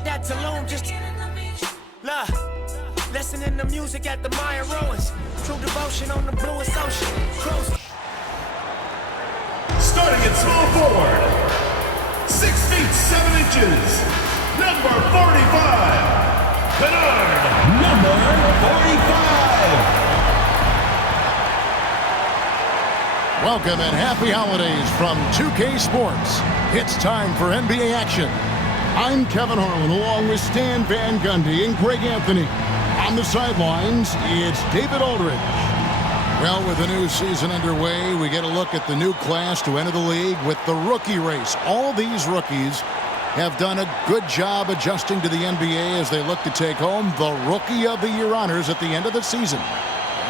Park that Tulum just love. Listening to music at the Mayan ruins. True devotion on the bluest ocean. Cruising. Starting at small forward, 6 feet 7 inches, number 45, Bernard. Number 45. Welcome and happy holidays from 2K Sports. It's time for NBA action. I'm Kevin Harlan along with Stan Van Gundy and Greg Anthony. On the sidelines, it's David Aldridge. Well, with the new season underway, we get a look at the new class to enter the league with the rookie race. All these rookies have done a good job adjusting to the NBA as they look to take home the Rookie of the Year honors at the end of the season.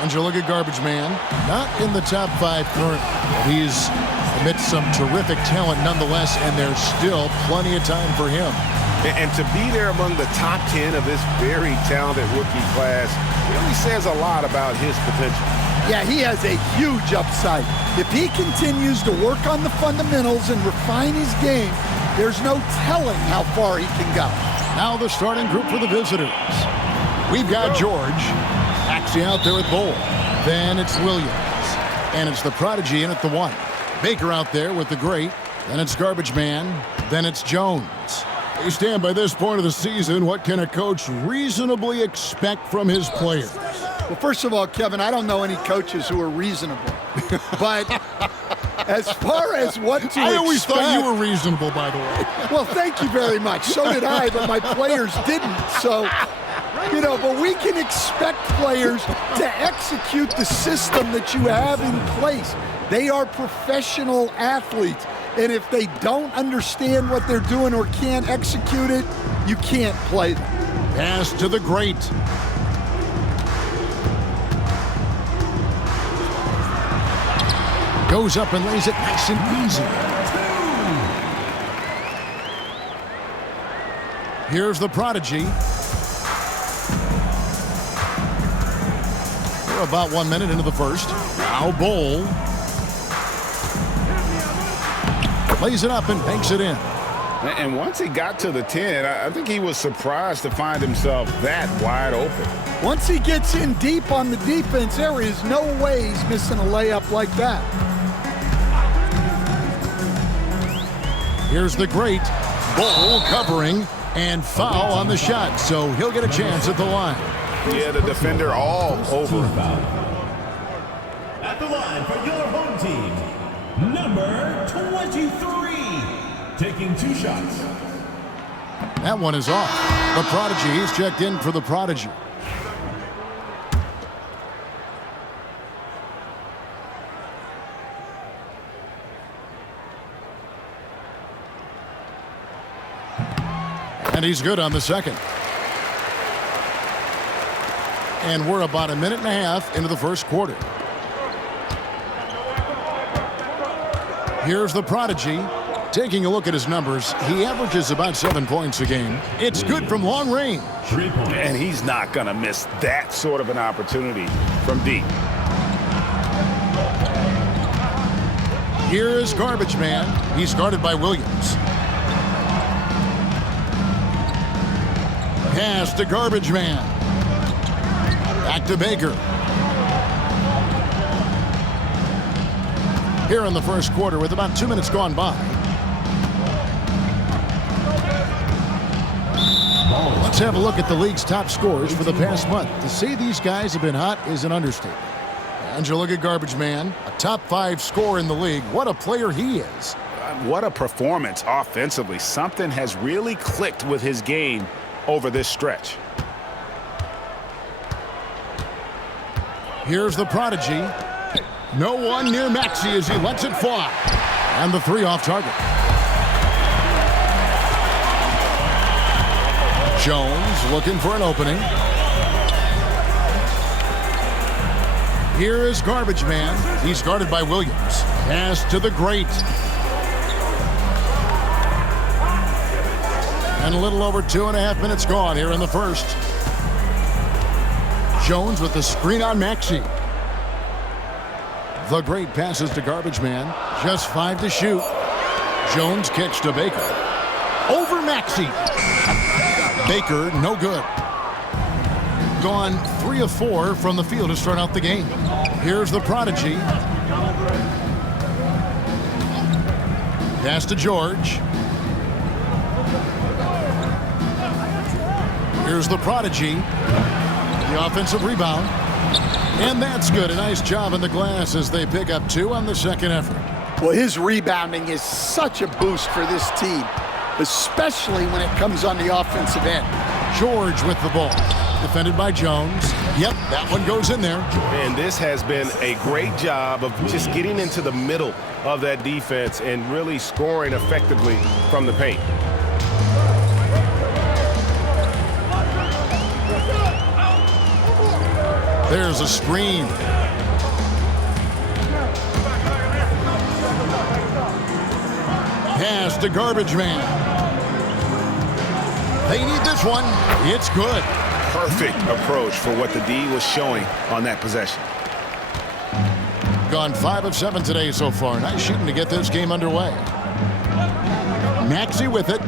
And you look at Garbage Man, not in the top 5 currently. He's amidst some terrific talent nonetheless, and there's still plenty of time for him. And to be there among the top 10 of this very talented rookie class really says a lot about his potential. Yeah, he has a huge upside. If he continues to work on the fundamentals and refine his game, there's no telling how far he can go. Now the starting group for the visitors. We've got George. Maxey out there with Bowl. Then it's Williams. And it's the prodigy in at the 1. Baker out there with the great. Then it's Garbage Man. Then it's Jones. Hey, Stan, by this point of the season, what can a coach reasonably expect from his players? Well, first of all, Kevin, I don't know any coaches who are reasonable. But as far as what to expect... I always thought you were reasonable, by the way. Well, thank you very much. So did I, but my players didn't. So, you know, but we can expect players to execute the system that you have in place. They are professional athletes. And if they don't understand what they're doing or can't execute it, you can't play them. Pass to the great. Goes up and lays it nice and easy. Here's the prodigy. We're about 1 minute into the first. Now Bowl. Lays it up and banks it in. And once he got to the 10, I think he was surprised to find himself that wide open. Once he gets in deep on the defense, there is no way he's missing a layup like that. Here's the great. Bowl covering and foul on the shot, so he'll get a chance at the line. Yeah, the defender all over. At the line for your home team, number 23, taking 2 shots. That one is off. The prodigy, he's checked in for the prodigy. And he's good on the second. And we're about 1.5 minutes into the first quarter. Here's the prodigy. Taking a look at his numbers, he averages about 7 points a game. It's good from long range. 3 points. And he's not going to miss that sort of an opportunity from deep. Here is Garbage Man. He's guarded by Williams. Pass to Garbage Man. Back to Baker. Here in the first quarter with about 2 minutes gone by. Let's have a look at the league's top scorers for the past month. To say these guys have been hot is an understatement. And you look at Garbage Man, a top 5 scorer in the league. What a player he is. What a performance offensively. Something has really clicked with his game over this stretch. Here's the prodigy. No one near Maxey as he lets it fly. And the 3 off target. Jones looking for an opening. Here is Garbage Man. He's guarded by Williams. Pass to the great. And a little over 2.5 minutes gone here in the first. Jones with the screen on Maxey. The great passes to Garbage Man. Just 5 to shoot. Jones kicks to Baker. Over Maxey. Baker, no good. Gone 3 of 4 from the field to start out the game. Here's the prodigy. Pass to George. Here's the prodigy. The offensive rebound. And that's good. A nice job in the glass as they pick up 2 on the second effort. Well, his rebounding is such a boost for this team, especially when it comes on the offensive end. George with the ball. Defended by Jones. Yep, that one goes in there. And this has been a great job of just getting into the middle of that defense and really scoring effectively from the paint. There's a screen. Pass to Garbage Man. They need this one. It's good. Perfect approach for what the D was showing on that possession. Gone 5 of 7 today so far. Nice shooting to get this game underway. Maxey with it.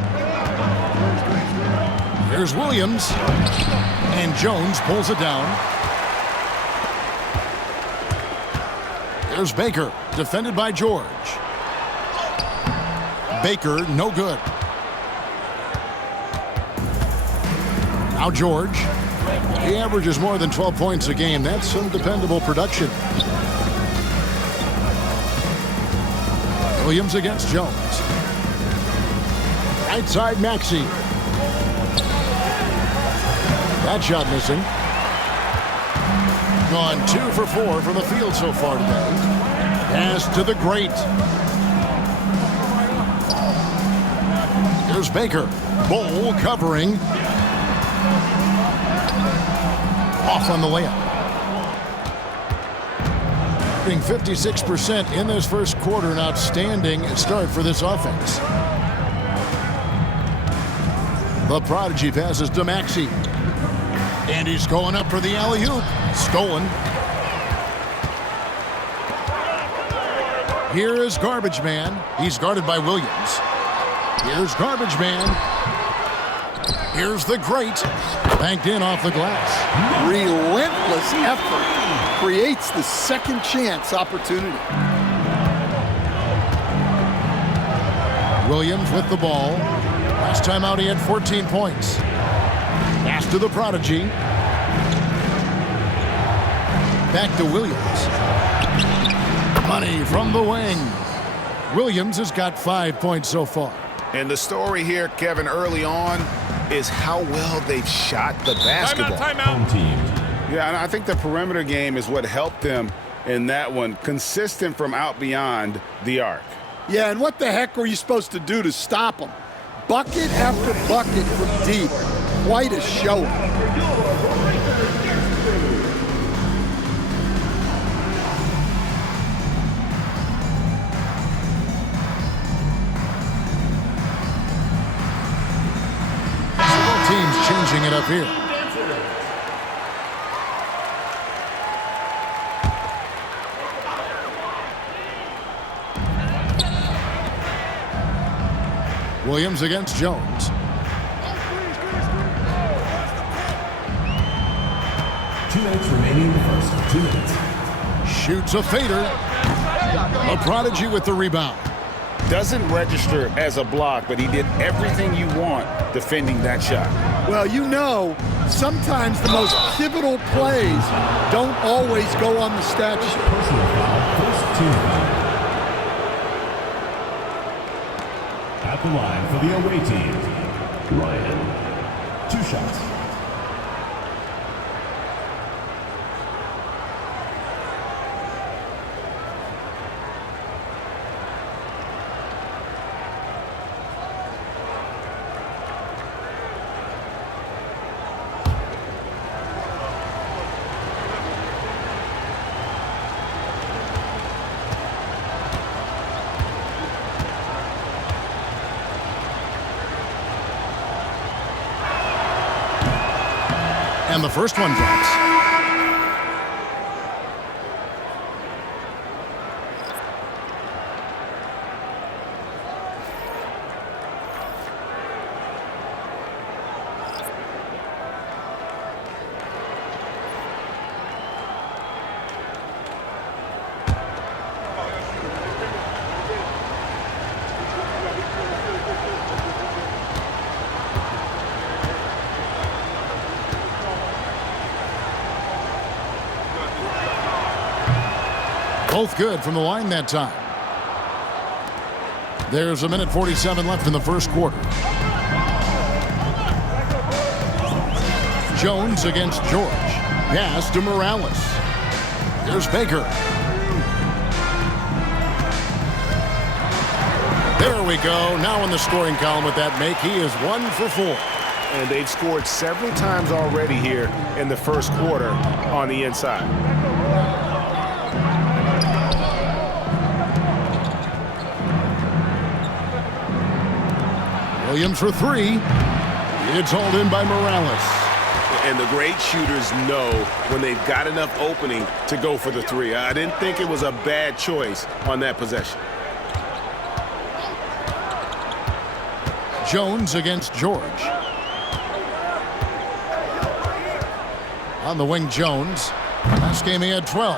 Here's Williams. And Jones pulls it down. There's Baker, defended by George. Baker, no good. Now George. He averages more than 12 points a game. That's some dependable production. Williams against Jones. Right side Maxey. That shot missing. Gone 2 for 4 from the field so far today. Pass to the great. Here's Baker. Bowl covering. Off on the layup. Being 56% in this first quarter, an outstanding start for this offense. The prodigy passes to Maxey. And he's going up for the alley-oop. Stolen. Here is Garbage Man. He's guarded by Williams. Here's Garbage Man. Here's the great. Banked in off the glass. Relentless effort creates the second chance opportunity. Williams with the ball. Last time out he had 14 points. Pass to the prodigy. Back to Williams. Money from the wing. Williams has got 5 points so far. And the story here, Kevin, early on is how well they've shot the basketball. Home team. Yeah, and I think the perimeter game is what helped them in that one. Consistent from out beyond the arc. Yeah, and what the heck were you supposed to do to stop them? Bucket after bucket from deep. Quite a show. Teams changing it up here. Williams against Jones. 2 minutes remaining in the first. 2 minutes. Shoots a fader. A prodigy with the rebound. Doesn't register as a block, but he did everything you want defending that shot. Well, you know, sometimes the most pivotal plays don't always go on the stat sheet. Personal foul. First team. At the line for the away team, Ryan. 2 shots. And the first one drops. Both good from the line that time. There's 1:47 left in the first quarter. Jones against George. Pass to Morales. Here's Baker. There we go. Now in the scoring column with that make, he is 1 for 4. And they've scored several times already here in the first quarter on the inside. Williams for 3. It's hauled in by Morales. And the great shooters know when they've got enough opening to go for the 3. I didn't think it was a bad choice on that possession. Jones against George. On the wing, Jones. Last game he had 12.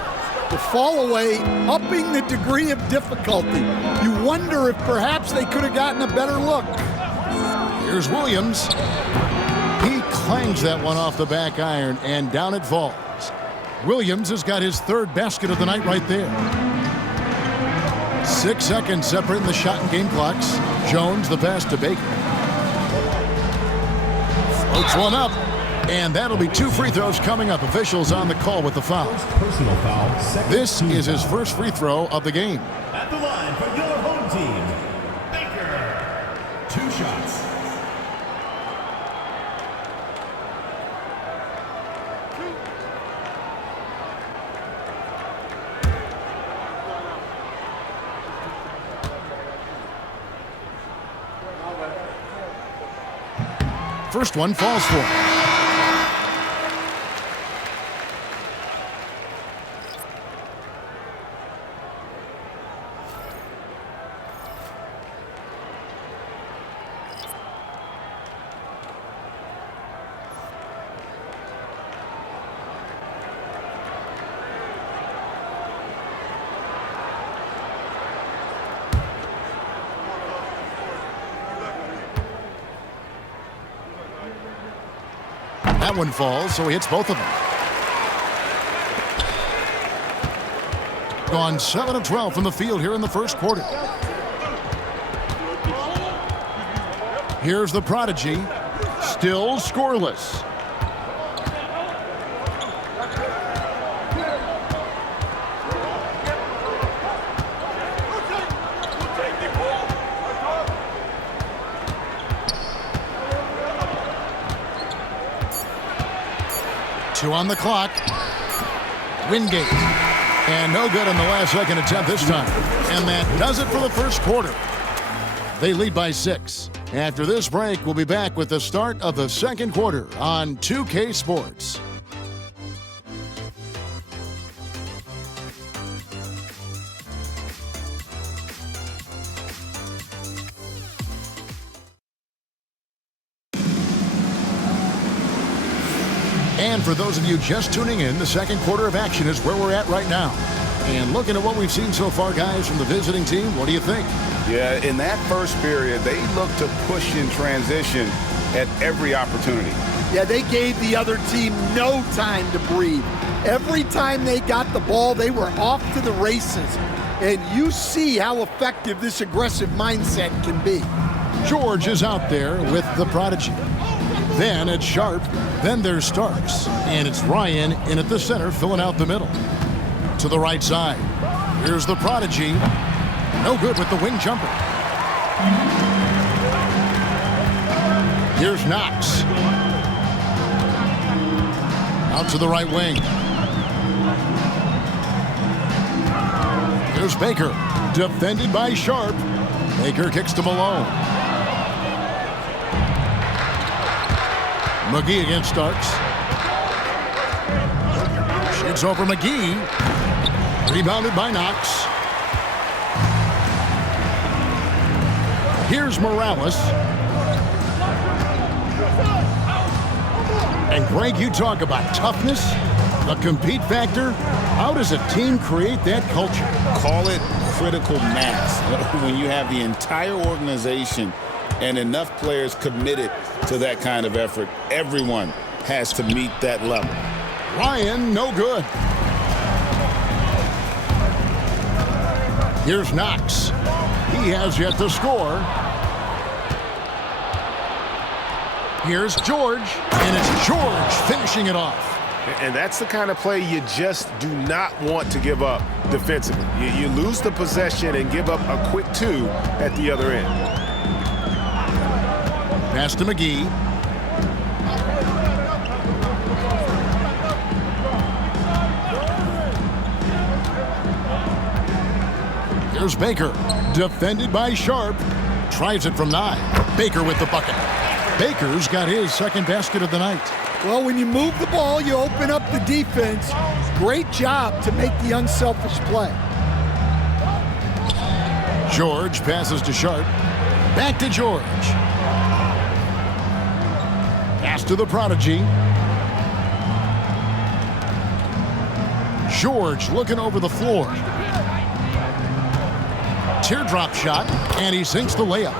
The fall away, upping the degree of difficulty. You wonder if perhaps they could have gotten a better look. Here's Williams. He clangs that one off the back iron, and down it falls. Williams has got his 3rd basket of the night right there. 6 seconds separating the shot and game clocks. Jones the pass to Baker. Floats one up, and that'll be 2 free throws coming up. Officials on the call with the foul. Personal foul. This is his first free throw of the game. At the line for your home team, Baker. 2 shots. First one falls for him. That one falls, so he hits both of them. Gone 7 of 12 from the field here in the first quarter. Here's the prodigy, still scoreless. Two on the clock. Wingate. And no good on the last second attempt this time. And that does it for the first quarter. They lead by 6. After this break, we'll be back with the start of the second quarter on 2K Sports. And for those of you just tuning in, the second quarter of action is where we're at right now. And looking at what we've seen so far, guys, from the visiting team, what do you think? Yeah, in that first period, they looked to push in transition at every opportunity. Yeah, they gave the other team no time to breathe. Every time they got the ball, they were off to the races. And you see how effective this aggressive mindset can be. George is out there with the prodigy. Then it's Sharp. Then there's Starks. And it's Ryan in at the center, filling out the middle. To the right side. Here's the prodigy. No good with the wing jumper. Here's Knox. Out to the right wing. Here's Baker. Defended by Sharp. Baker kicks to Malone. McGee against Starks. Shoots over McGee. Rebounded by Knox. Here's Morales. And Greg, you talk about toughness, the compete factor. How does a team create that culture? Call it critical mass. When you have the entire organization and enough players committed to that kind of effort, everyone has to meet that level. Ryan, no good. Here's Knox. He has yet to score. Here's George, and it's George finishing it off. And that's the kind of play you just do not want to give up defensively. You lose the possession and give up a quick 2 at the other end. Pass to McGee. Here's Baker. Defended by Sharp. Tries it from 9. Baker with the bucket. Baker's got his second basket of the night. Well, when you move the ball, you open up the defense. Great job to make the unselfish play. George passes to Sharp. Back to George. Pass to the prodigy. George looking over the floor. Teardrop shot, and he sinks the layup.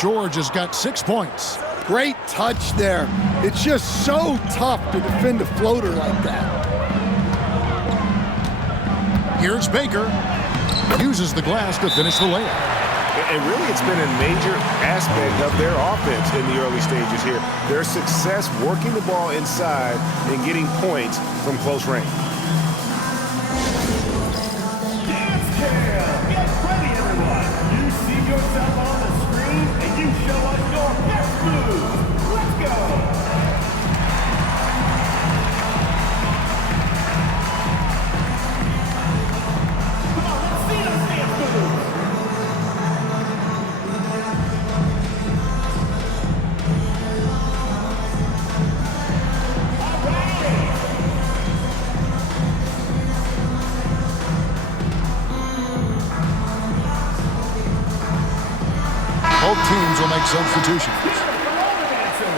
George has got 6 points. Great touch there. It's just so tough to defend a floater like that. Here's Baker. Uses the glass to finish the layup. And really, it's been a major aspect of their offense in the early stages here. Their success working the ball inside and getting points from close range. Get ready, everyone. You see yourself on the screen, and you show us your best move. Let's go. Come on, let's see those dance moves. Both teams will make substitutions.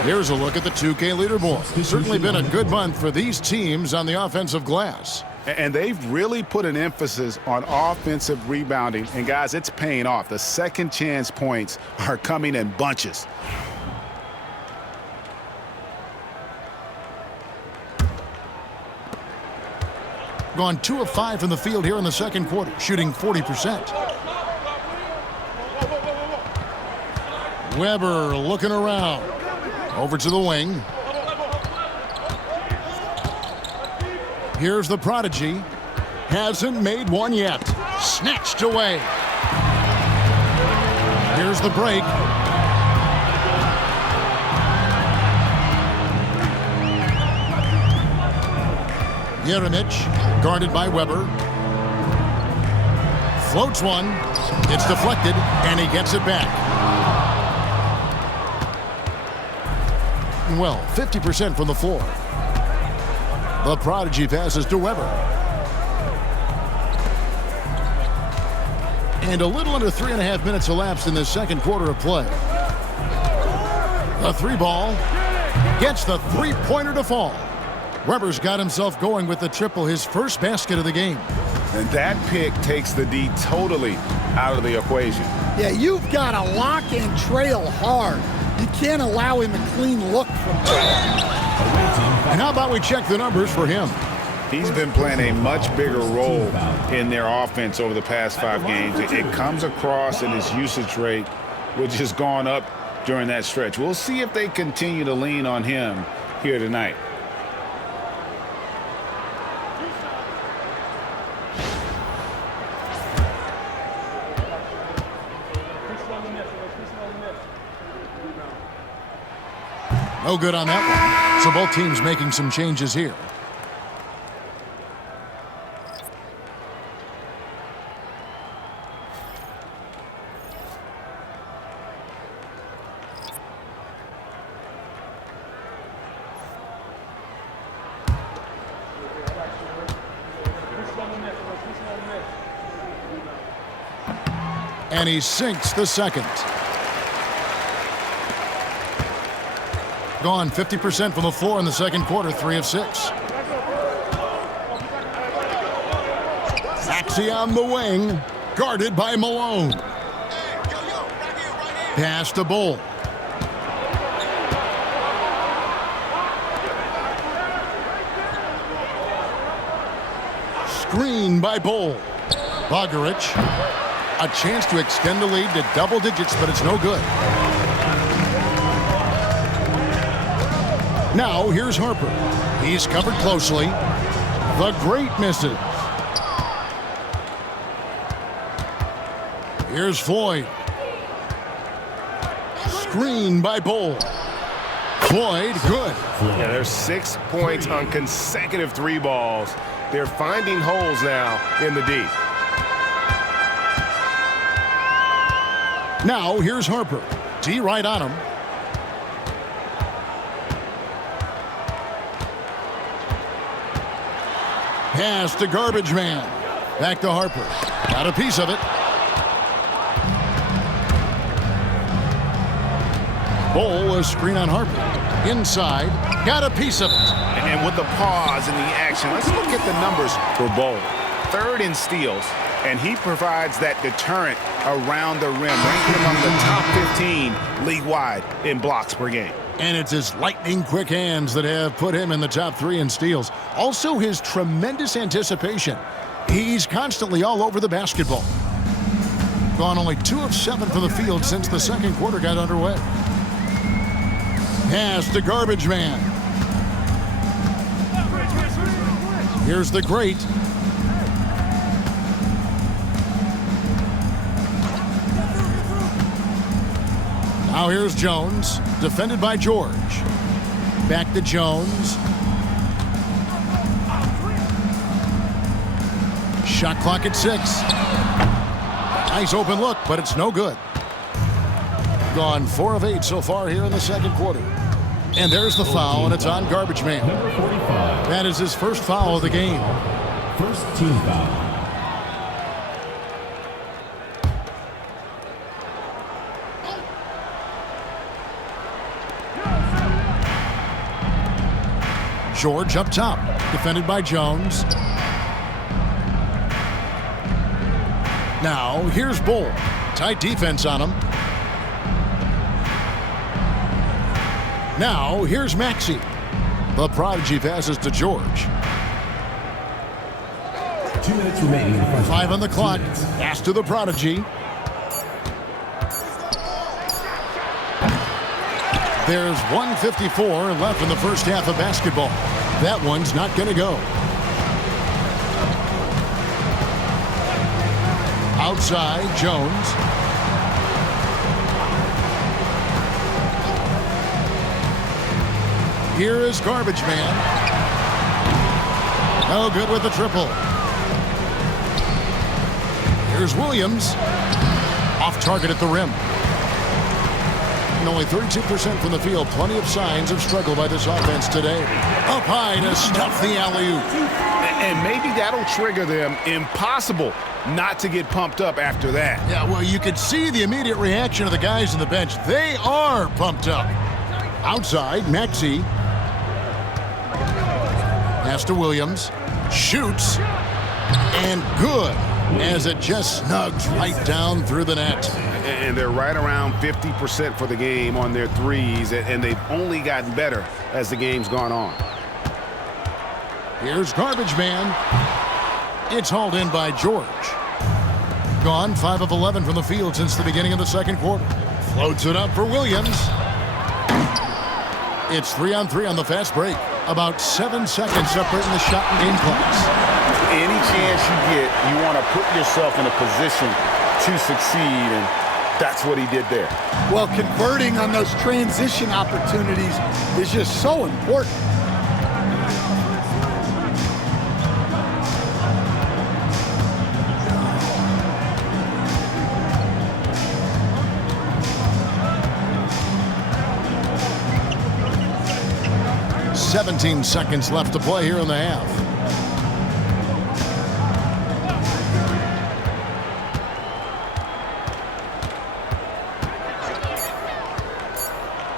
Here's a look at the 2K leaderboard. Certainly been a good month for these teams on the offensive glass. And they've really put an emphasis on offensive rebounding. And, guys, it's paying off. The second chance points are coming in bunches. Gone 2 of 5 from the field here in the second quarter, shooting 40%. Weber looking around. Over to the wing. Here's the prodigy. Hasn't made one yet. Snatched away. Here's the break. Jeremic, guarded by Weber. Floats one. It's deflected, and he gets it back. Well, 50% from the floor. The prodigy passes to Weber. And a little under 3.5 minutes elapsed in the second quarter of play. The 3-ball gets the 3-pointer to fall. Weber's got himself going with the triple, his first basket of the game. And that pick takes the D totally out of the equation. Yeah, you've got to lock and trail hard. You can't allow him a clean look from there. And how about we check the numbers for him? He's been playing a much bigger role in their offense over the past 5 games. It comes across in his usage rate, which has gone up during that stretch. We'll see if they continue to lean on him here tonight. No good on that one. So both teams making some changes here. And he sinks the second. Gone 50% from the floor in the second quarter, 3 of 6. Maxey on the wing, guarded by Malone. Pass to Bull. Screen by Bull. Bogarich. A chance to extend the lead to double digits, but it's no good. Now here's Harper. He's covered closely. The great misses. Here's Floyd. Screen by Bowl. Floyd, good. Yeah, there's 6 points on consecutive 3 balls. They're finding holes now in the D. Now here's Harper. D right on him. Pass to Garbage Man. Back to Harper. Got a piece of it. Bowl, a screen on Harper. Inside. Got a piece of it. And with the pause and the action, let's look at the numbers for Bowl. 3rd in steals, and he provides that deterrent around the rim, ranking among the top 15 league-wide in blocks per game. And it's his lightning-quick hands that have put him in the top 3 in steals. Also, his tremendous anticipation. He's constantly all over the basketball. Gone only 2 of 7 from the field since the second quarter got underway. Pass to Garbage Man. Here's the great. Now here's Jones, defended by George. Back to Jones. Shot clock at 6. Nice open look, but it's no good. Gone 4 of 8 so far here in the second quarter. And there's the foul, and it's on Garbage Man. Number 45. That is his first foul of the game. First team foul. George up top, defended by Jones. Now, here's Bull. Tight defense on him. Now, here's Maxey. The prodigy passes to George. 2 minutes remaining in the first 5 on the 2 clock. minutes. Pass to the prodigy. There's 1:54 left in the first half of basketball. That one's not going to go. Outside, Jones. Here is Garbage Man. No good with the triple. Here's Williams. Off target at the rim. And only 32% from the field. Plenty of signs of struggle by this offense today. Up high to stuff the alley-oop. And maybe that'll trigger them. Impossible not to get pumped up after that. Yeah, well, you could see the immediate reaction of the guys on the bench. They are pumped up. Outside, Maxey. Pass to Williams. Shoots. And good, as it just snugs right down through the net. And they're right around 50% for the game on their threes, and they've only gotten better as the game's gone on. Here's Garbage Man. It's hauled in by George. Gone 5 of 11 from the field since the beginning of the second quarter. Floats it up for Williams. It's 3-on-3 on the fast break. About 7 seconds separating the shot and game clocks. Any chance you get, you want to put yourself in a position to succeed, and that's what he did there. Well, converting on those transition opportunities is just so important. "17 seconds left to play here in the half.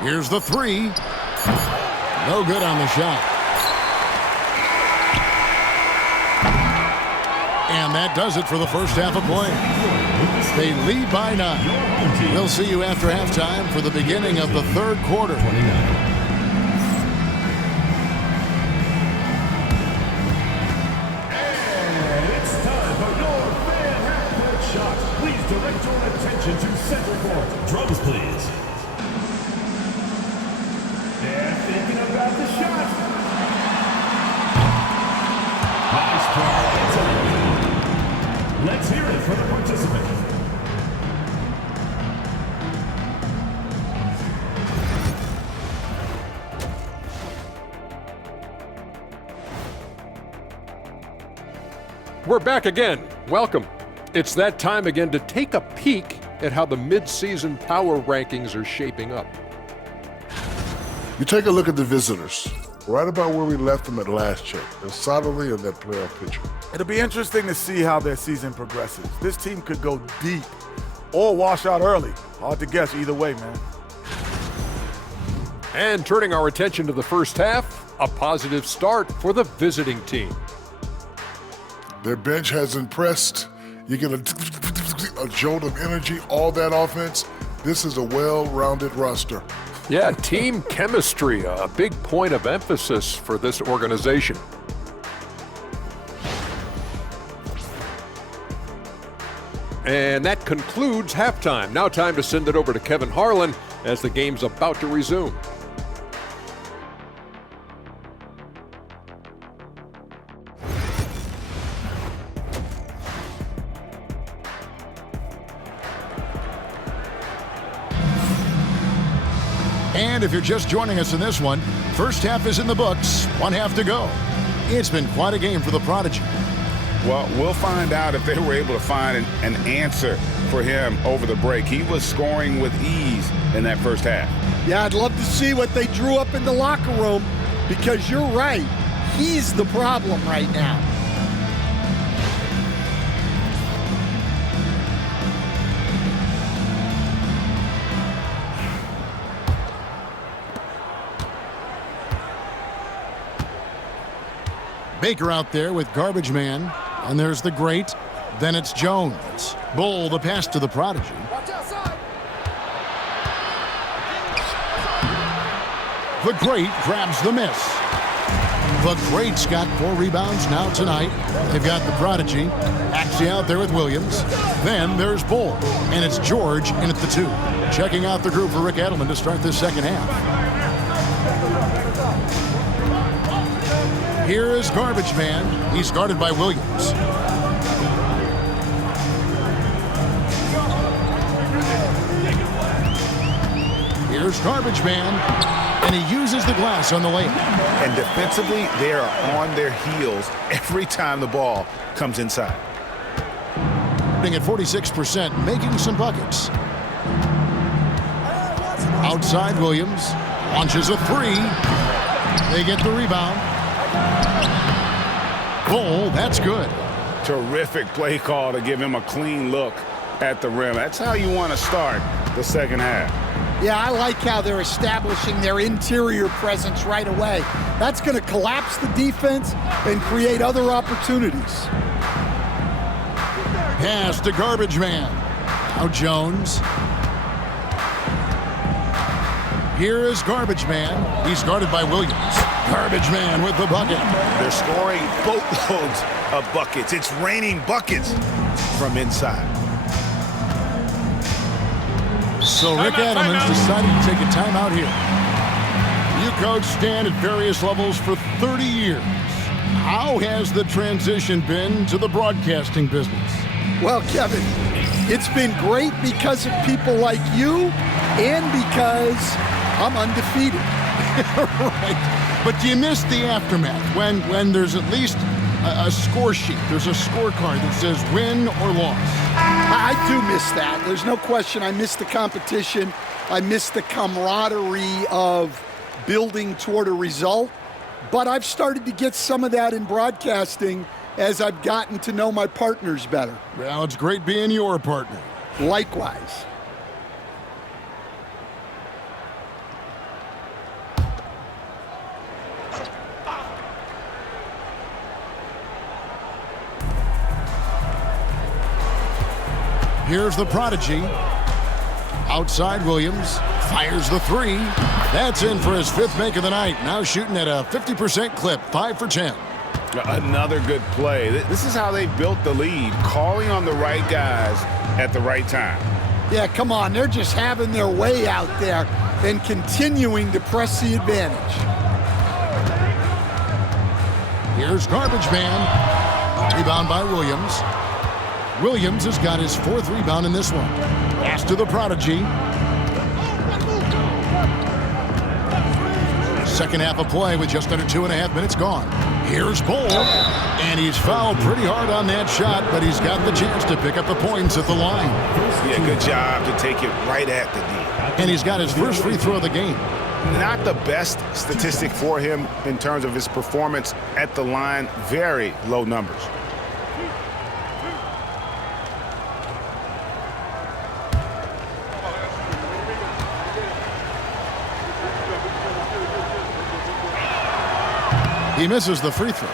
Here's the 3. No good on the shot. And that does it for the first half of play. They lead by 9. We'll see you after halftime for the beginning of the third quarter. And it's time for your fan attention to center court. Drums, please. They're thinking about the shot. Nice try. Let's hear it for the participant. We're back again. Welcome. It's that time again to take a peek at how the mid-season power rankings are shaping up. You take a look at the visitors, right about where we left them at last check. They're solidly in that playoff picture. It'll be interesting to see how their season progresses. This team could go deep or wash out early. Hard to guess either way, man. And turning our attention to the first half, a positive start for the visiting team. Their bench has impressed. You get a jolt of energy, all that offense. This is a well-rounded roster. Yeah, team chemistry, a big point of emphasis for this organization. And that concludes halftime. Now time to send it over to Kevin Harlan as the game's about to resume. And if you're just joining us in this one, first half is in the books, one half to go. It's been quite a game for the Prodigy. Well, we'll find out if they were able to find an answer for him over the break. He was scoring with ease in that first half. Yeah, I'd love to see what they drew up in the locker room, because you're right. He's the problem right now. Baker out there with Garbage Man, and there's the great. Then it's Jones. Bull, the pass to the Prodigy. The great grabs the miss. The great's got 4 rebounds now tonight. They've got the Prodigy actually out there with Williams. Then there's Bull, and it's George in at the 2. Checking out the group for Rick Edelman to start this second half. Here is Garbage Man. He's guarded by Williams. Here's Garbage Man, and he uses the glass on the layup. And defensively, they are on their heels every time the ball comes inside. At 46%, making some buckets. Outside Williams, launches a 3. They get the rebound. Bull, that's good. Terrific play call to give him a clean look at the rim. That's how you want to start the second half. Yeah, I like how they're establishing their interior presence right away. That's going to collapse the defense and create other opportunities. Pass to Garbage Man. Now Jones. Here is Garbage Man. He's guarded by Williams. Garbage Man with the bucket. They're scoring boatloads of buckets. It's raining buckets from inside. So Rick Edelman's decided to take a timeout here. You coached Stan at various levels for 30 years. How has the transition been to the broadcasting business? Well, Kevin, it's been great because of people like you and because I'm undefeated. Right. But do you miss the aftermath when there's at least a score sheet? There's a scorecard that says win or loss. I do miss that. There's no question. I miss the competition. I miss the camaraderie of building toward a result. But I've started to get some of that in broadcasting as I've gotten to know my partners better. Well, it's great being your partner. Likewise. Here's the Prodigy. Outside Williams. Fires the 3. That's in for his 5th make of the night. Now shooting at a 50% clip. 5 for 10. Another good play. This is how they built the lead, calling on the right guys at the right time. Yeah, come on. They're just having their way out there and continuing to press the advantage. Here's Garbage Man. Rebound by Williams. Williams has got his 4th rebound in this one. Pass to the prodigy. Second half of play with just under 2.5 minutes gone. Here's Bull, and he's fouled pretty hard on that shot, but he's got the chance to pick up the points at the line. Yeah, good job to take it right at the D. And he's got his first free throw of the game. Not the best statistic for him in terms of his performance at the line. Very low numbers. He misses the free throw.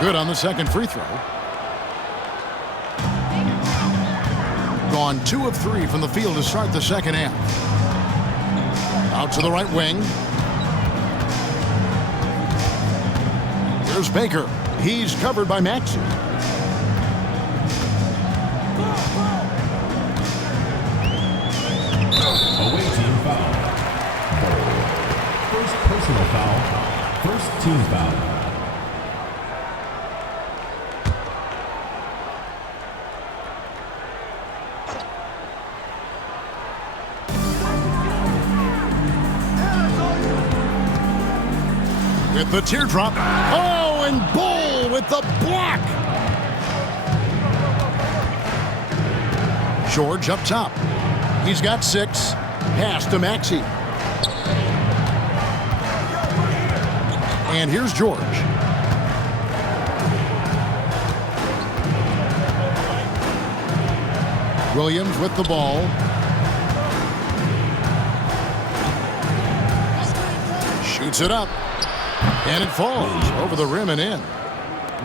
Good on the second free throw. Gone 2 of 3 from the field to start the second half. Out to the right wing. Here's Baker. He's covered by Maxey. Away team foul. First personal foul. First team foul. With the teardrop. Oh, and Bull with the block. George up top. He's got 6. Pass to Maxey. And here's George. Williams with the ball. Shoots it up. And it falls over the rim and in.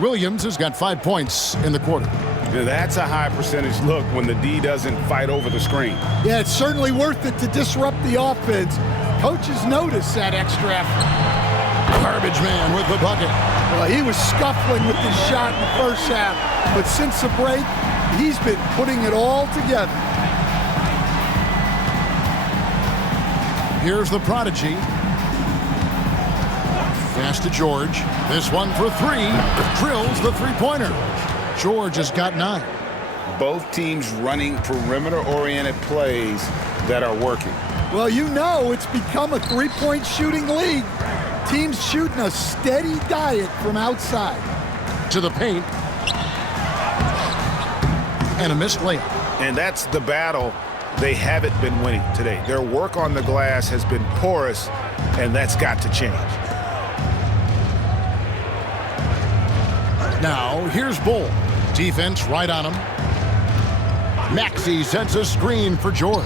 Williams has got 5 points in the quarter. Yeah, that's a high percentage look when the D doesn't fight over the screen. Yeah, it's certainly worth it to disrupt the offense. Coaches notice that extra effort. Garbage Man with the bucket. Well, he was scuffling with his shot in the first half, but since the break, he's been putting it all together. Here's the prodigy. Pass to George. This one for 3. Drills the three-pointer. George has got 9. Both teams running perimeter-oriented plays that are working. Well, you know it's become a three-point shooting league. Teams shooting a steady diet from outside. To the paint. And a missed layup. And that's the battle they haven't been winning today. Their work on the glass has been porous, and that's got to change. Now, here's Bull. Defense right on him. Maxey sets a screen for George.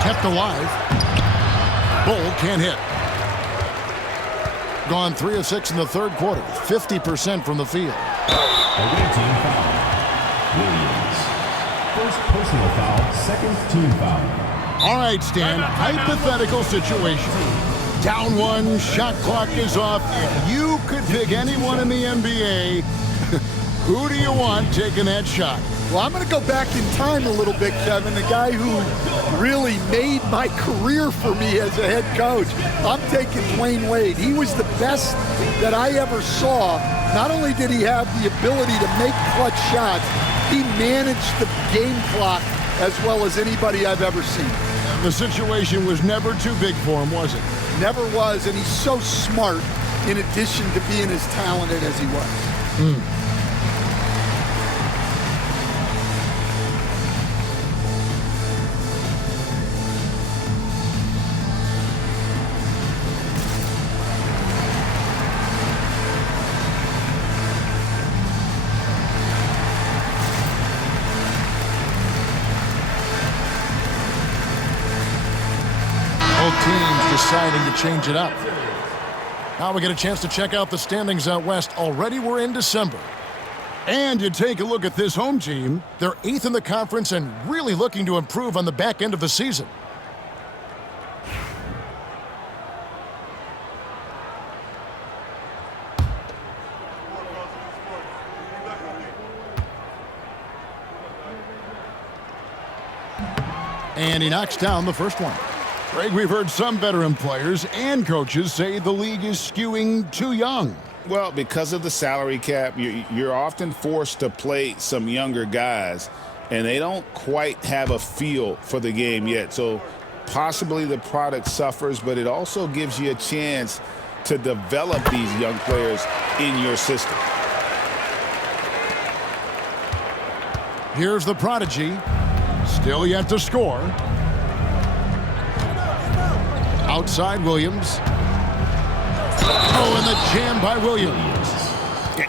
Kept alive. Bull can't hit. Gone 3 of 6 in the third quarter. 50% from the field. Away team foul. Williams. First personal foul. Second team foul. All right, Stan. Hypothetical situation. Down 1, shot clock is off. If you could pick anyone in the NBA, who do you want taking that shot? Well, I'm going to go back in time a little bit, Kevin. The guy who really made my career for me as a head coach. I'm taking Dwayne Wade. He was the best that I ever saw. Not only did he have the ability to make clutch shots, he managed the game clock as well as anybody I've ever seen. The situation was never too big for him, was it? Never was, and he's so smart in addition to being as talented as he was. Teams deciding to change it up. Now we get a chance to check out the standings out west. Already we're in December. And you take a look at this home team. They're 8th in the conference and really looking to improve on the back end of the season. And he knocks down the first one. Greg, we've heard some veteran players and coaches say the league is skewing too young. Well, because of the salary cap, you're often forced to play some younger guys, and they don't quite have a feel for the game yet. So possibly the product suffers, but it also gives you a chance to develop these young players in your system. Here's the prodigy. Still yet to score. Outside Williams. Oh, and the jam by Williams.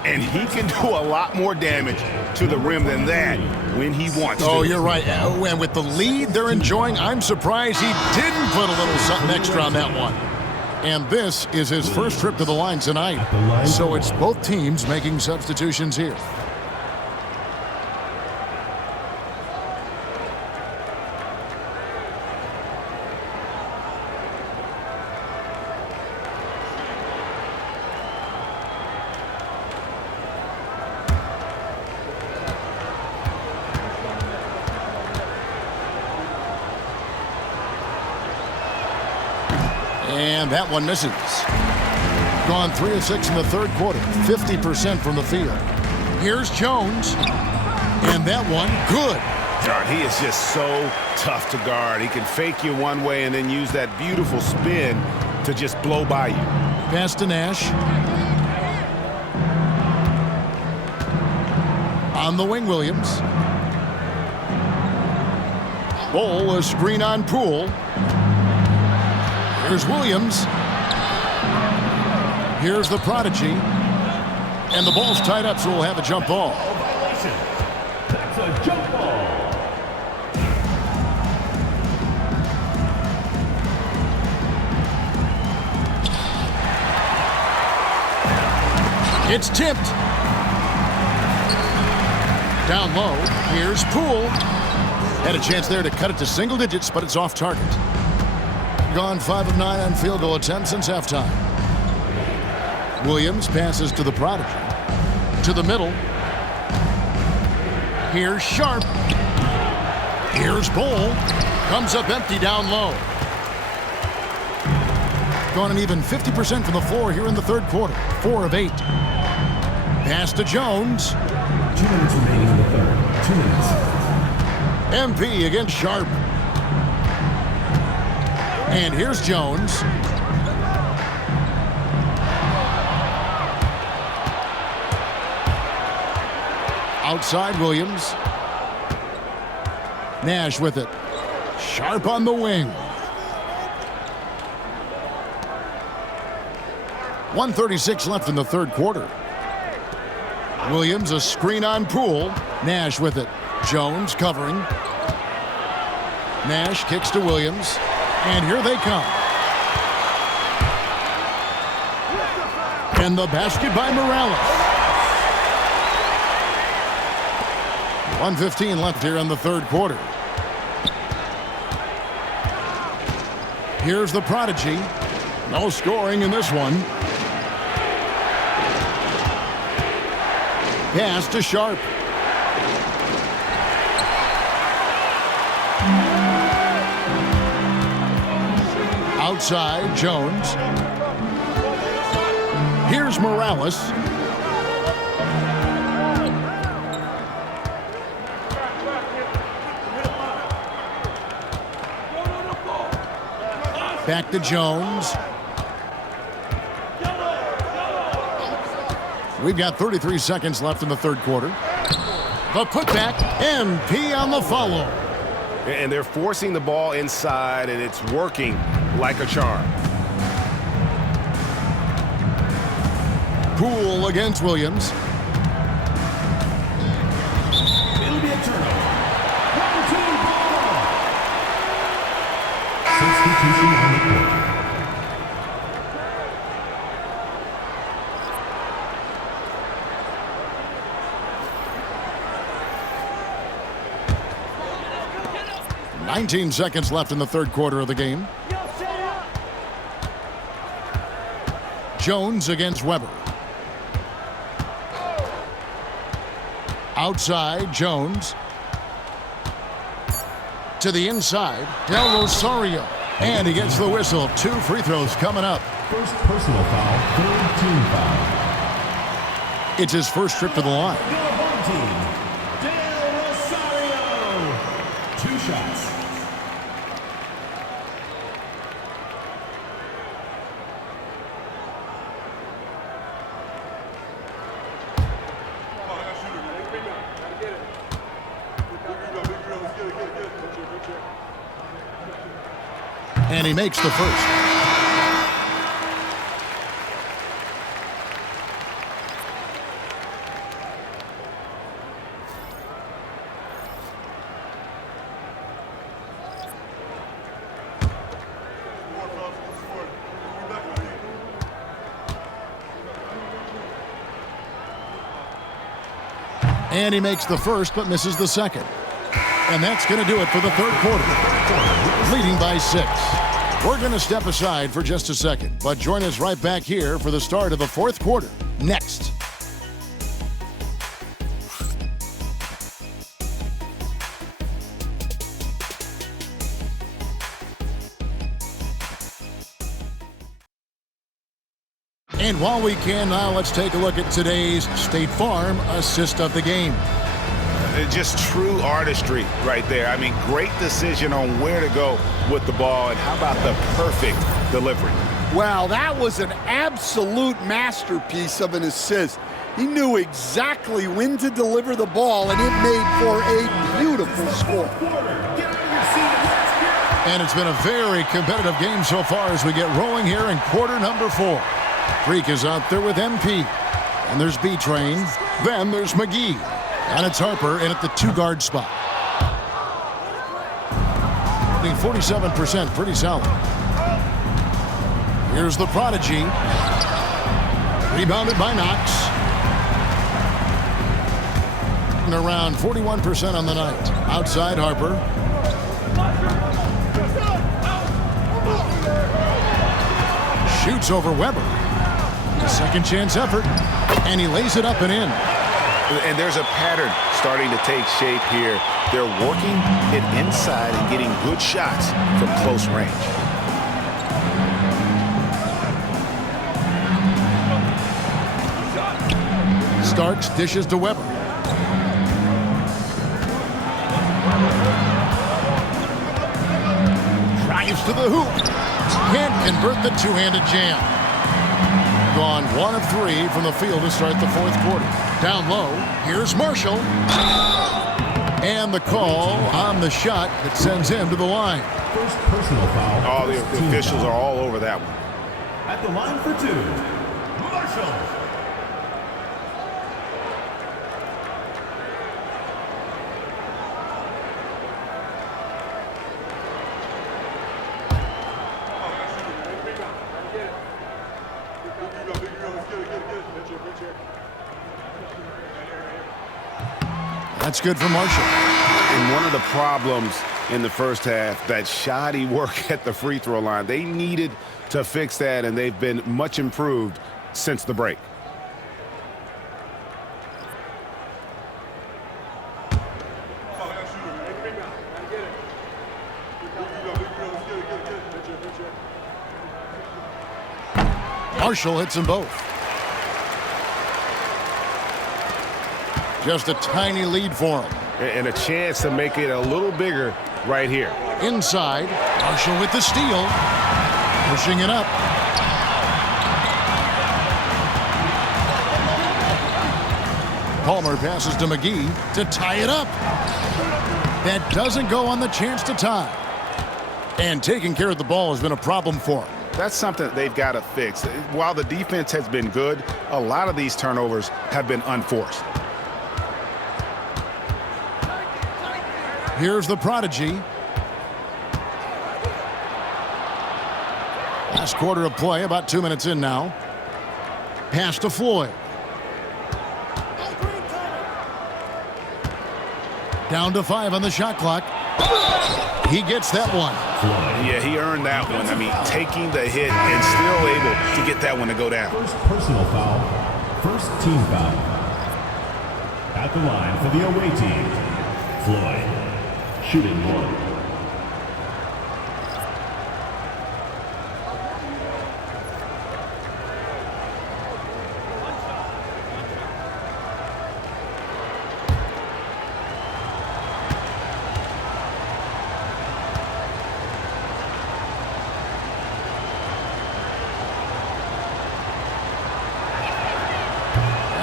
And he can do a lot more damage to the rim than that when he wants to. Oh, you're right. And with the lead they're enjoying, I'm surprised he didn't put a little something extra on that one. And this is his first trip to the line tonight. So it's both teams making substitutions here. And that one misses. Gone 3 of 6 in the third quarter, 50% from the field. Here's Jones. And that one, good. God, he is just so tough to guard. He can fake you one way and then use that beautiful spin to just blow by you. Pass to Nash. On the wing, Williams. Bull, a screen on Poole. Here's Williams. Here's the prodigy. And the ball's tied up, so we'll have a jump ball. That's a jump ball. It's tipped. Down low. Here's Poole. Had a chance there to cut it to single digits, but it's off target. Gone 5 of 9 on field goal attempts since halftime. Williams passes to the prodigy. To the middle. Here's Sharp. Here's Bull. Comes up empty down low. Gone an even 50% from the floor here in the third quarter. 4 of 8. Pass to Jones. 2 minutes remaining in the third. 2 minutes. MP against Sharp. And here's Jones. Outside Williams. Nash with it. Sharp on the wing. 1:36 left in the third quarter. Williams a screen on Poole. Nash with it. Jones covering. Nash kicks to Williams. And here they come. And the basket by Morales. 1:15 left here in the third quarter. Here's the prodigy. No scoring in this one. Pass to Sharp. Outside, Jones. Here's Morales. Back to Jones. We've got 33 seconds left in the third quarter. The putback, MP on the follow. And they're forcing the ball inside, and it's working like a charm. Poole against Williams. It'll be a turnover. 1-2 ball. Substitution on the court. 19 seconds left in the third quarter of the game. Jones against Weber. Outside, Jones. To the inside, Del Rosario. And he gets the whistle. 2 free throws coming up. First personal foul, third team foul. It's his first trip to the line. Go home team. Del Rosario. 2 shots. And he makes the first. And he makes the first, but misses the second. And that's going to do it for the third quarter. Leading by 6. We're going to step aside for just a second, but join us right back here for the start of the fourth quarter. Next. And while we can now, let's take a look at today's State Farm assist of the game. Just true artistry right there. I mean, great decision on where to go with the ball, and how about the perfect delivery? Wow, that was an absolute masterpiece of an assist. He knew exactly when to deliver the ball, and it made for a beautiful score. And it's been a very competitive game so far as we get rolling here in quarter number 4. Freak is out there with MP. And there's B-Train. Then there's McGee. And it's Harper in at the 2-guard spot. 47%, pretty solid. Here's the Prodigy. Rebounded by Knox. And around 41% on the night. Outside Harper. Shoots over Weber. A second chance effort. And he lays it up and in. And there's a pattern starting to take shape here. They're working it inside and getting good shots from close range. Starks dishes to Weber. Drives to the hoop. Can't convert the two-handed jam. Gone 1 of 3 from the field to start the fourth quarter. Down low, here's Marshall. And the call on the shot that sends him to the line. First personal foul. Oh, the officials are all over that one. At the line for 2, Marshall. That's good for Marshall. And one of the problems in the first half, that shoddy work at the free throw line. They needed to fix that, and they've been much improved since the break. Marshall hits them both. Just a tiny lead for him. And a chance to make it a little bigger right here. Inside, Marshall with the steal. Pushing it up. Palmer passes to McGee to tie it up. That doesn't go on the chance to tie. And taking care of the ball has been a problem for him. That's something they've got to fix. While the defense has been good, a lot of these turnovers have been unforced. Here's the Prodigy. Last quarter of play, about 2 minutes in now. Pass to Floyd. Down to 5 on the shot clock. He gets that one. Yeah, he earned that one. I mean, taking the hit and still able to get that one to go down. First personal foul. First team foul. At the line for the away team, Floyd. Shooting one.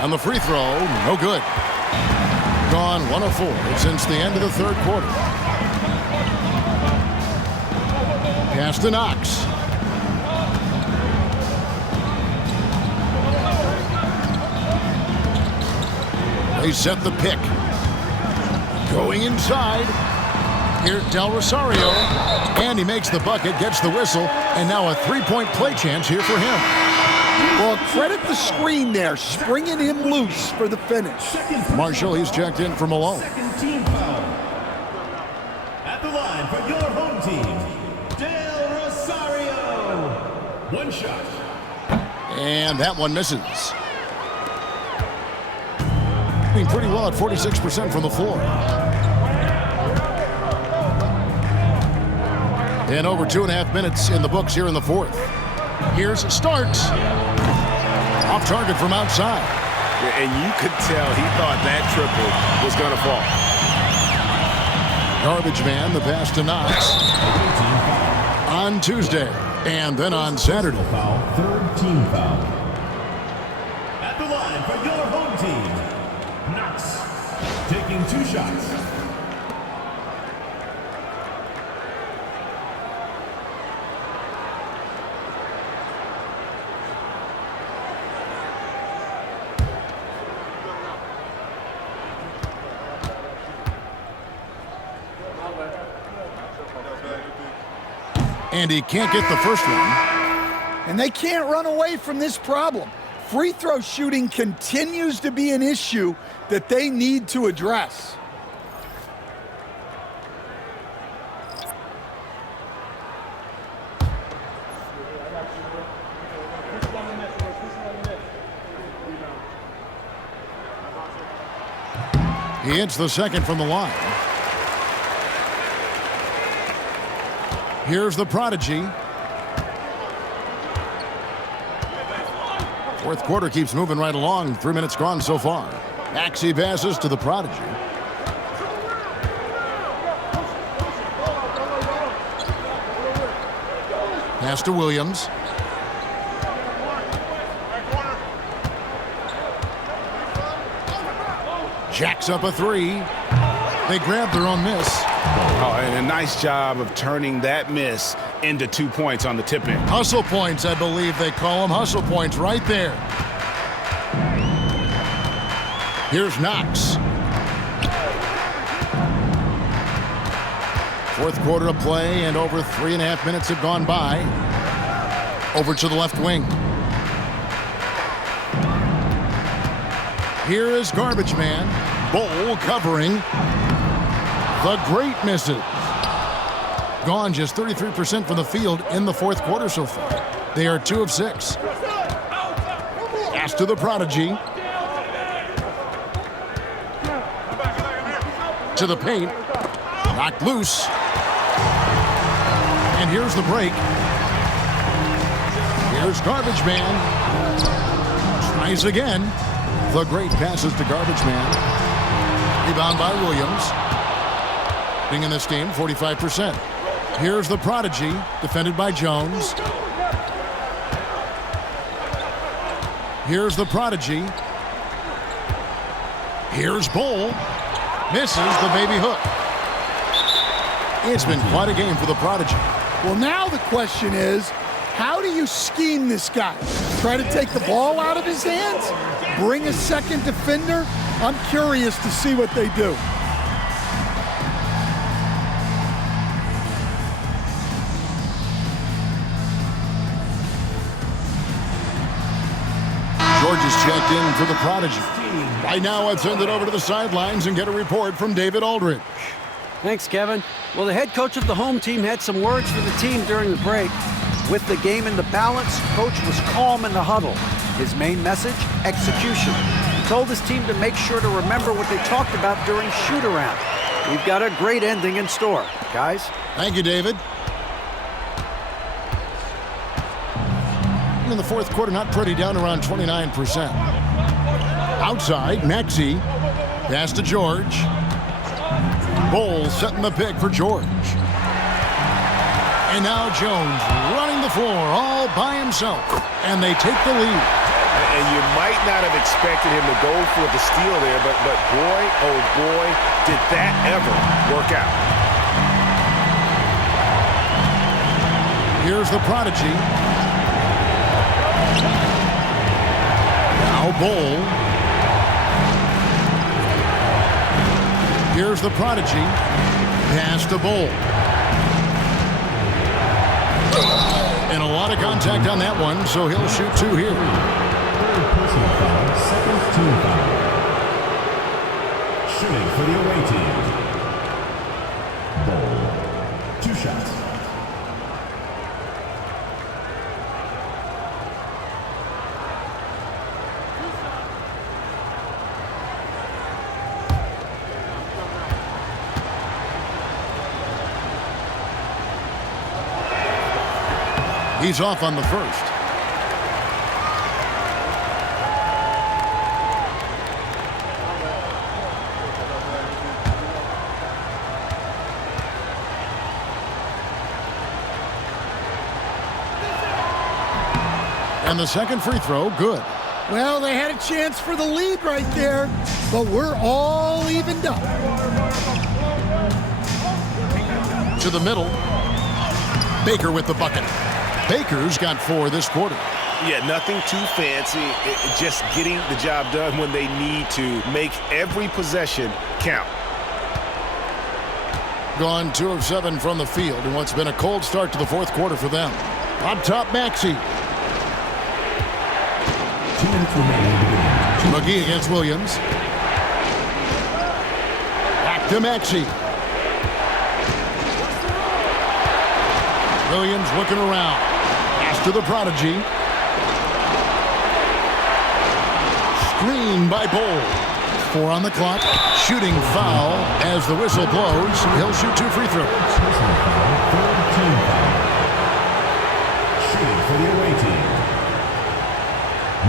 And the free throw, no good. Gone 1 of 4 since the end of the third quarter. Pass to Knox. They set the pick. Going inside. Here's Del Rosario. And he makes the bucket, gets the whistle, and now a three-point play chance here for him. Well, credit the screen there, springing him loose for the finish. Marshall, he's checked in for Malone. Second team foul. At the line for your home team, Del Rosario. One shot. And that one misses. Doing pretty well at 46% from the floor. And over 2.5 minutes in the books here in the fourth. Here's Starks. Off target from outside. And you could tell he thought that triple was going to fall. Garbage man, the pass to Knox. On Tuesday, and then on Saturday. Foul, third team foul. At the line for your home team, Knox. Taking 2 shots. And he can't get the first one. And they can't run away from this problem. Free throw shooting continues to be an issue that they need to address. He hits the second from the line. Here's the prodigy. Fourth quarter keeps moving right along. 3 minutes gone so far. Maxey passes to the prodigy. Pass to Williams. Jacks up a three. They grab their own miss. Oh, and a nice job of turning that miss into 2 points on the tip-in. Hustle points, I believe they call them. Hustle points right there. Here's Knox. Fourth quarter of play, and over 3.5 minutes have gone by. Over to the left wing. Here is Garbage Man. Bowl covering. The great misses. Gone just 33% from the field in the fourth quarter so far. They are 2 of 6. Pass to the prodigy. To the paint. Knocked loose. And here's the break. Here's Garbage Man. Tries again. The great passes to Garbage Man. Rebound by Williams. In this game, 45%. Here's the prodigy, defended by Jones. Here's the prodigy. Here's Bull. Misses the baby hook. It's been quite a game for the prodigy. Well, now the question is, how do you scheme this guy? Try to take the ball out of his hands? Bring a second defender? I'm curious to see what they do. George is checked in for the prodigy. Right now, I've sent it over to the sidelines and get a report from David Aldridge. Thanks, Kevin. Well, the head coach of the home team had some words for the team during the break. With the game in the balance, coach was calm in the huddle. His main message, execution. He told his team to make sure to remember what they talked about during shoot-around. We've got a great ending in store, guys. Thank you, David. In the fourth quarter, not pretty, down around 29%. Outside, Maxey. Pass to George. Bowles setting the pick for George. And now Jones running the floor all by himself. And they take the lead. And you might not have expected him to go for the steal there, but boy, oh boy, did that ever work out. Here's the prodigy. Now Bowles. Here's the prodigy. Pass to Bowles. And a lot of contact on that one, so he'll shoot two here. Third personal foul, second team foul. Shooting for the away team. Bowles. 2 shots. He's off on the first. And the second free throw, good. Well, they had a chance for the lead right there, but we're all evened up. To the middle. Baker with the bucket. Baker's got 4 this quarter. Yeah, nothing too fancy. Just getting the job done when they need to. Make every possession count. Gone 2 of 7 from the field in what's been a cold start to the fourth quarter for them. Up top, Maxey. 2 minutes remaining to begin. McGee against Williams. Back to Maxey. Williams looking around. Pass to the prodigy. Screen by Bowles. 4 on the clock. Shooting foul as the whistle blows. He'll shoot 2 free throws. Personal foul, third team foul. Shooting for the away team.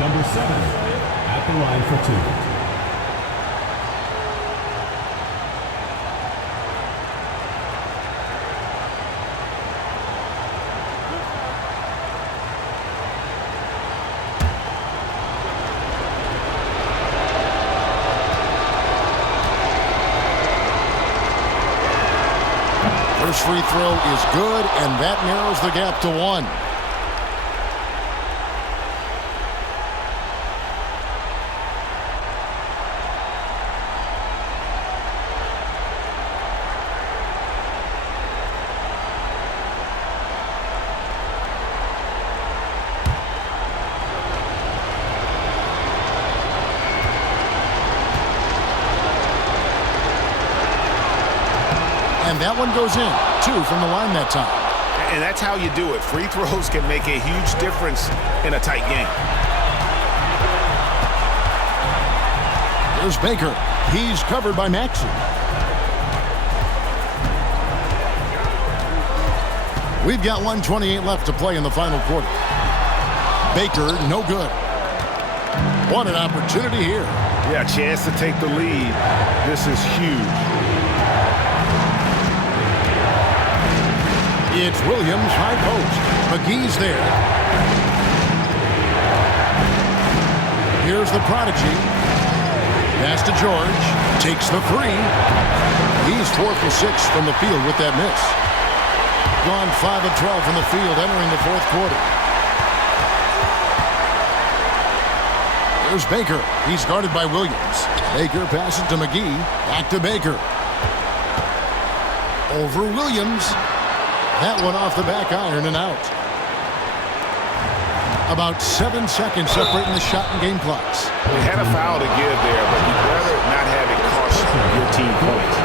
Number 7 at the line for 2. First free throw is good, and that narrows the gap to 1. And that one goes in. 2 from the line that time. And that's how you do it. Free throws can make a huge difference in a tight game. There's Baker. He's covered by Maxey. We've got 1:28 left to play in the final quarter. Baker, no good. What an opportunity here. Yeah, chance to take the lead. This is huge. It's Williams, high post. McGee's there. Here's the prodigy. Pass to George. Takes the 3. He's 4 for 6 from the field with that miss. Gone 5 of 12 from the field entering the fourth quarter. There's Baker. He's guarded by Williams. Baker passes to McGee. Back to Baker. Over Williams. That one off the back iron and out. About 7 seconds separating the shot and game clocks. You had a foul to give there, but you'd rather not have it cost your team points.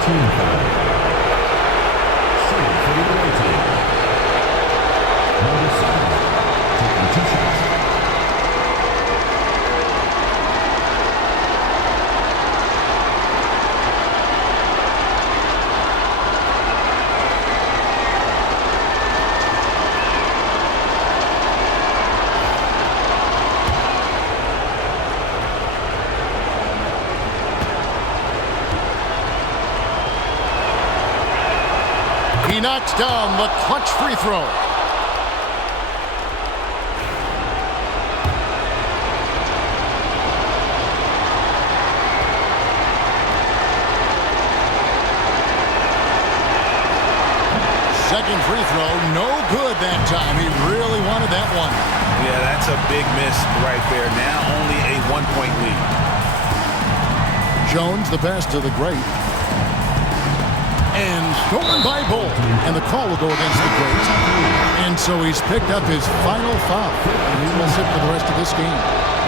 He knocks down the clutch free throw. Second free throw, no good that time. He really wanted that one. Yeah, that's a big miss right there. Now only a 1-point lead. Jones, the best of the great. And stolen by Bolt. And the call will go against the great. And so he's picked up his final foul. And he will sit for the rest of this game.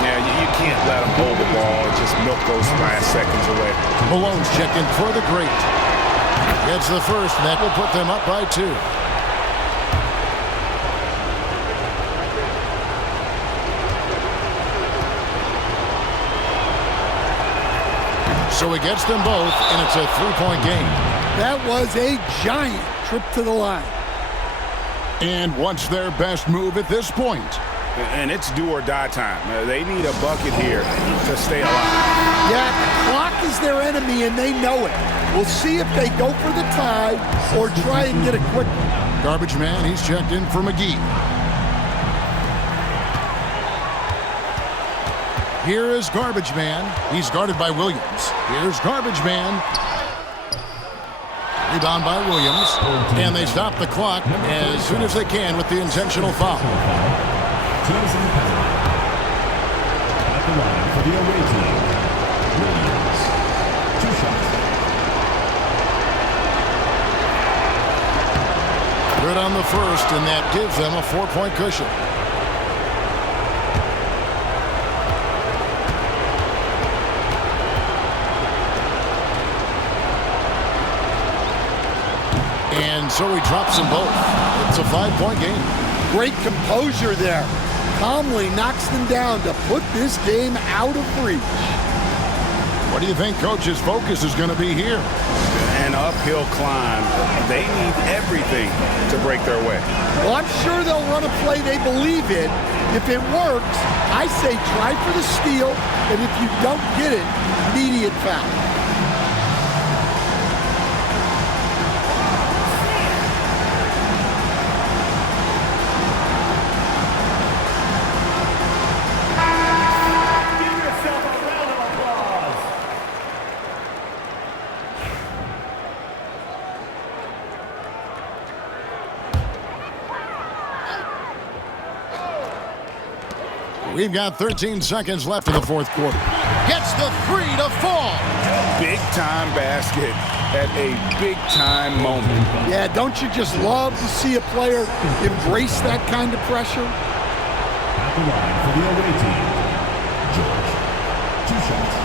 Yeah, you can't let him hold the ball and just milk those last seconds away. Malone's checked in for the great. Gets the first, and that will put them up by 2. So he gets them both, and it's a 3-point game. That was a giant trip to the line. And what's their best move at this point? And it's do or die time. They need a bucket here to stay alive. Yeah, the clock is their enemy, and they know it. We'll see if they go for the tie or try and get a quick one. Garbage man, he's checked in for McGee. Here is Garbage Man. He's guarded by Williams. Here's Garbage Man. Rebound by Williams. And they stop the clock as soon as they can with the intentional foul. Teams in the penalty. At the line for the away team, Williams. 2 shots. Good on the first, and that gives them a 4-point cushion. And so he drops them both. It's a 5-point game. Great composure there. Calmly knocks them down to put this game out of reach. What do you think Coach's focus is going to be here? An uphill climb. They need everything to break their way. Well, I'm sure they'll run a play they believe in. If it works, I say try for the steal, and if you don't get it, immediate foul. We've got 13 seconds left in the fourth quarter. Gets the 3 to fall. Big time basket at a big time moment. Yeah, don't you just love to see a player embrace that kind of pressure? At the line for the away team, George. 2 shots.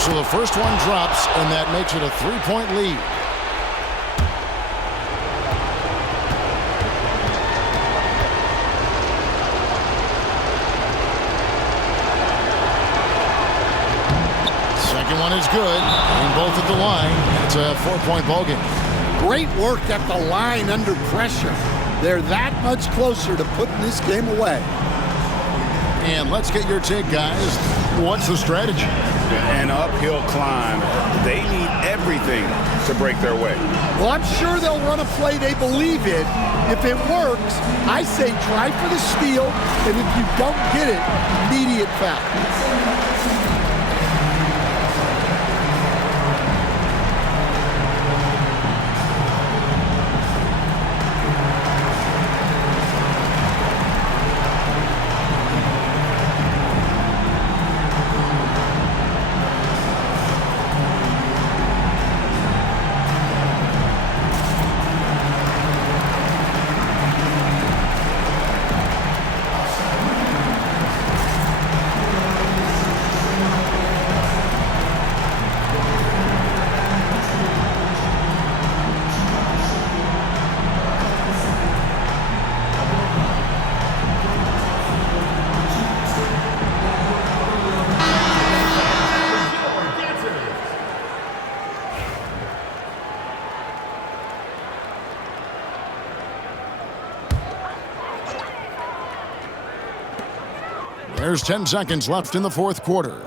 So the first one drops, and that makes it a 3-point lead. Second one is good, and both at the line. It's a 4-point ball game. Great work at the line under pressure. They're that much closer to putting this game away. And let's get your take, guys. What's the strategy? An uphill climb. They need everything to break their way. Well, I'm sure they'll run a play they believe in. If it works, I say try for the steal, and if you don't get it, immediate foul. There's 10 seconds left in the fourth quarter.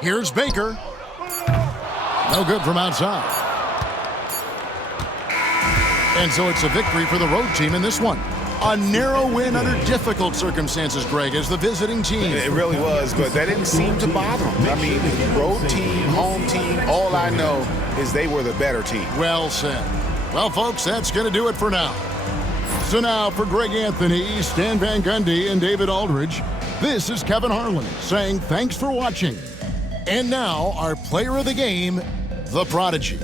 Here's Baker. No good from outside. And so it's a victory for the road team in this one. A narrow win under difficult circumstances, Greg, as the visiting team. It really was, but that didn't seem to bother them. I mean, road team, home team, all I know is they were the better team. Well said. Well, folks, that's going to do it for now. So now, for Greg Anthony, Stan Van Gundy, and David Aldridge, this is Kevin Harlan saying thanks for watching. And now, our player of the game, the Prodigy.